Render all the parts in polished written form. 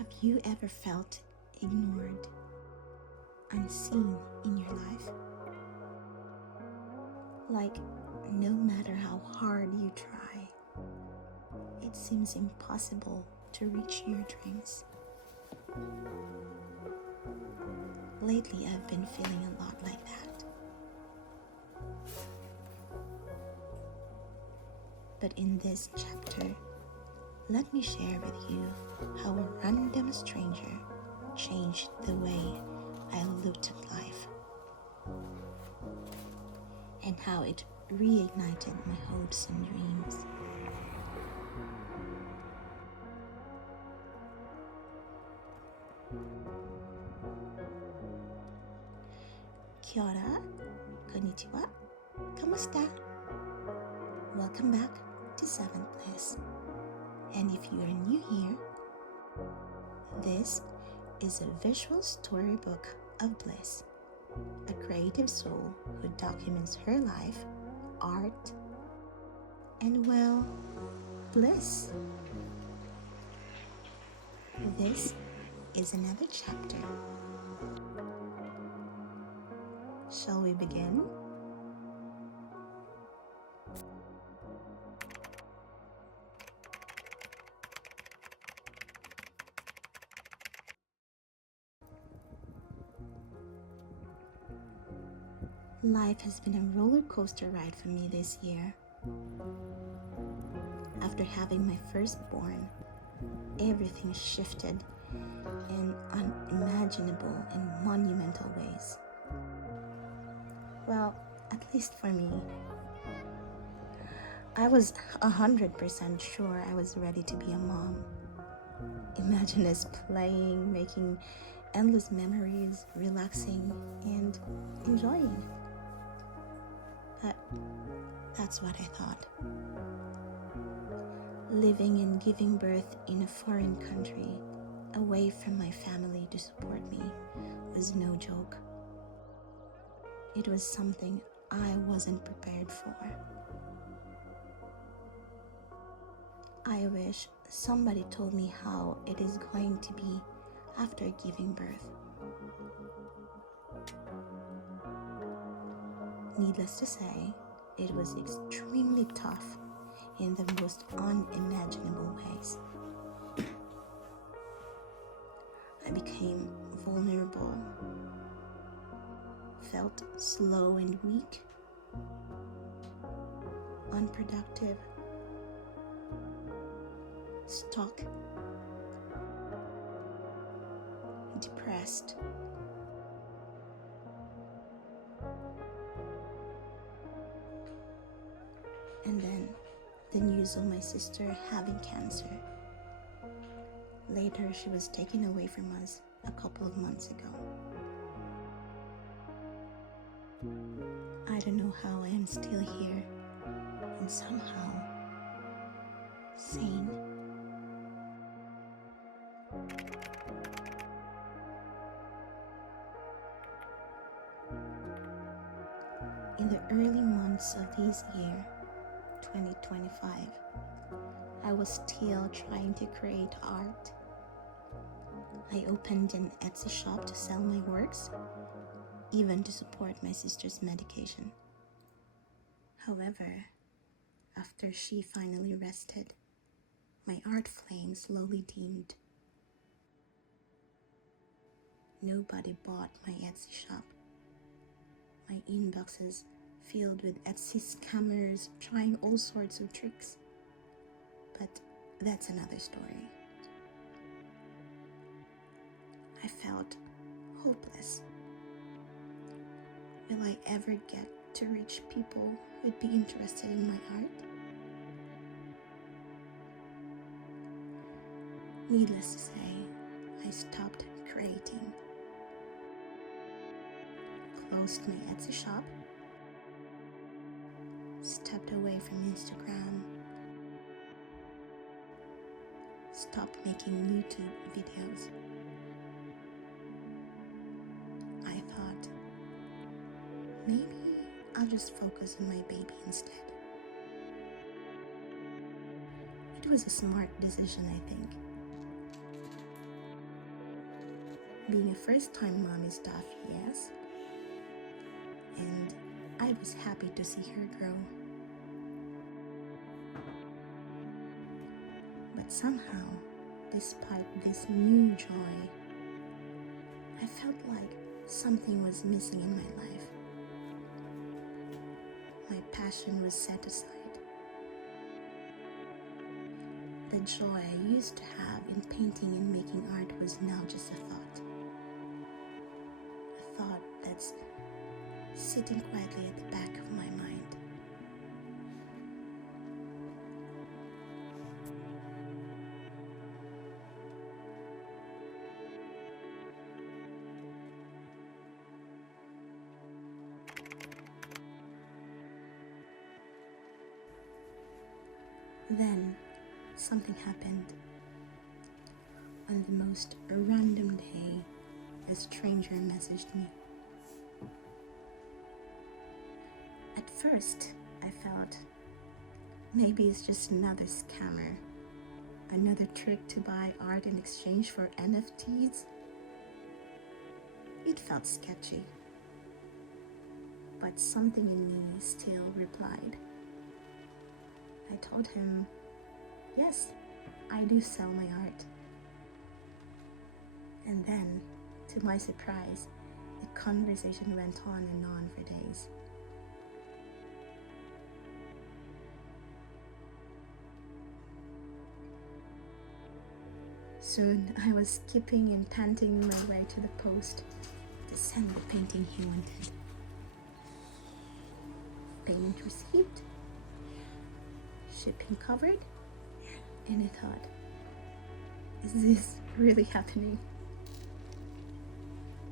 Have you ever felt ignored, unseen in your life? Like, no matter how hard you try, it seems impossible to reach your dreams. Lately, I've been feeling a lot like that. But in this chapter, let me share with you how a random stranger changed the way I looked at life, and how it reignited my hopes and dreams. Kia ora, konnichiwa, kamusta? Welcome back to 7th Bliss. And if you are new here, this is a visual storybook of bliss, a creative soul who documents her life, art, and, well, bliss. This is another chapter. Shall we begin? Life has been a roller coaster ride for me this year. After having my firstborn, everything shifted in unimaginable and monumental ways. Well, at least for me. I was 100% sure I was ready to be a mom. Imagine us playing, making endless memories, relaxing, and enjoying. But that's what I thought. Living and giving birth in a foreign country, away from my family to support me, was no joke. It was something I wasn't prepared for. I wish somebody told me how it is going to be after giving birth. Needless to say, it was extremely tough in the most unimaginable ways. I became vulnerable, felt slow and weak, unproductive, stuck, depressed. And then the news of my sister having cancer. Later, she was taken away from us a couple of months ago. I don't know how I am still here and somehow sane. In the early months of this year, 2025, I was still trying to create art. I opened an Etsy shop to sell my works, even to support my sister's medication. However, after she finally rested, my art flame slowly dimmed. Nobody bought my Etsy shop. My inboxes filled with Etsy scammers trying all sorts of tricks. But that's another story. I felt hopeless. Will I ever get to reach people who'd be interested in my art? Needless to say, I stopped creating, closed my Etsy shop, stepped away from Instagram, stopped making YouTube videos. I thought, maybe I'll just focus on my baby instead. It was a smart decision, I think. Being a first-time mom is tough, yes, and I was happy to see her grow. But somehow, despite this new joy, I felt like something was missing in my life. My passion was set aside. The joy I used to have in painting and making art was now just a thought. A thought that's sitting quietly at the back of my mind. Then something happened. On the most random day, a stranger messaged me. At first, I felt maybe it's just another scammer, another trick to buy art in exchange for NFTs. It felt sketchy, but something in me still replied. I told him, yes, I do sell my art. And then, to my surprise, the conversation went on and on for days. Soon, I was skipping and panting my way to the post to send the painting he wanted. Payment received, shipping covered, and I thought, is this really happening?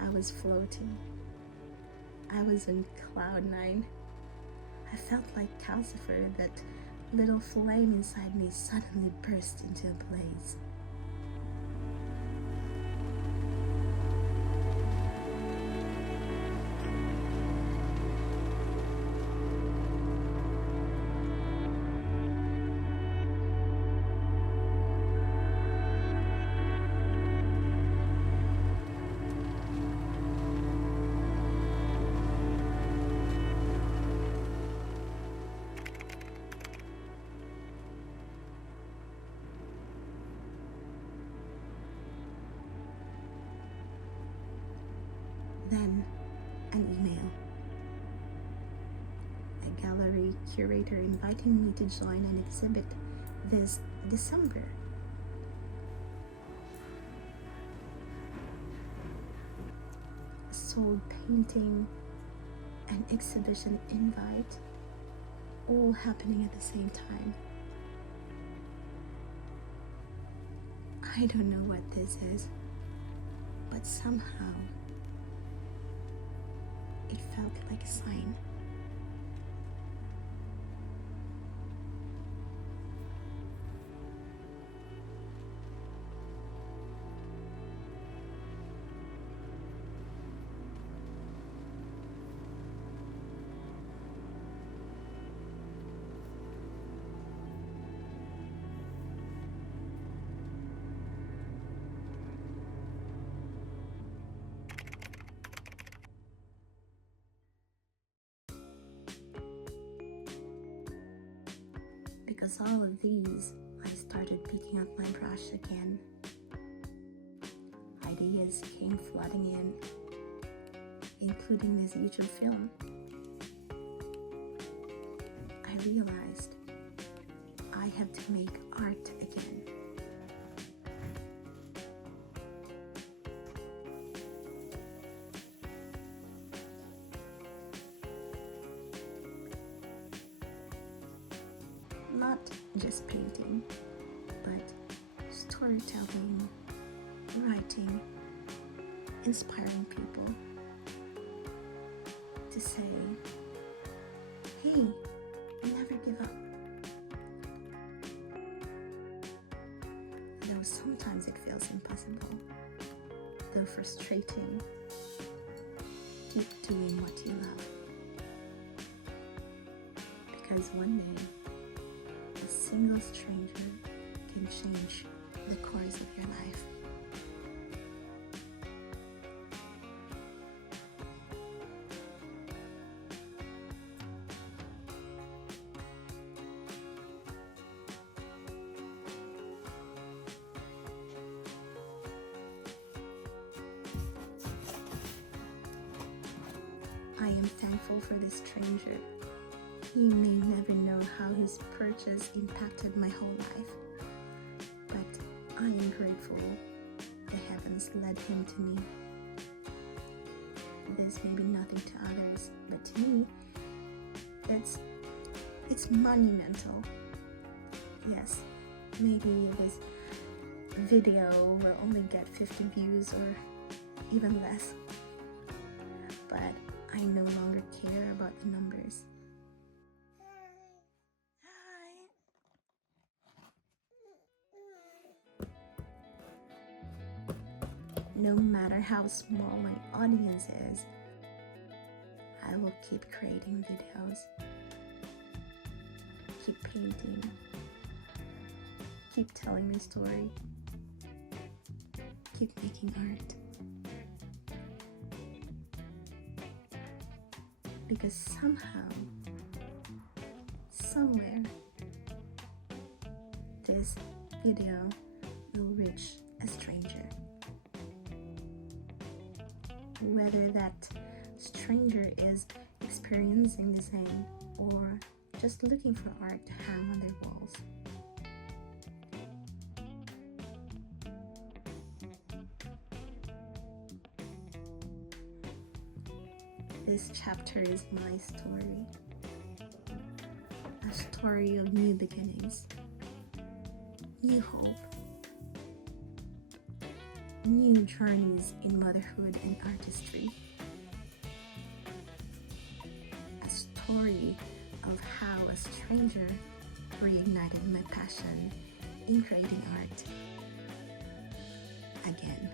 I was floating. I was on cloud 9. I felt like Calcifer, that little flame inside me suddenly burst into a blaze. Then, an email. A gallery curator inviting me to join an exhibit this December. A sold painting, an exhibition invite, all happening at the same time. I don't know what this is, but somehow it felt like a sign. Because all of these, I started picking up my brush again. Ideas came flooding in, including this YouTube film. I realized I have to make art again. Not just painting, but storytelling, writing, inspiring people to say, hey, never give up. Though sometimes it feels impossible, though frustrating, keep doing what you love. Because one day, a single stranger can change the course of your life. am thankful for this stranger. You may never know how his purchase impacted my whole life, but I am grateful the heavens led him to me. This may be nothing to others, but to me, it's monumental. Yes, maybe this video will only get 50 views or even less, but I no longer care about the numbers. No matter how small my audience is, I will keep creating videos, keep painting, keep telling my story, keep making art. Because somehow, somewhere, this video will reach a stranger. Whether that stranger is experiencing the same or just looking for art to hang on their walls. This chapter is my story, a story of new beginnings, new hope, new journeys in motherhood and artistry, a story of how a stranger reignited my passion in creating art again.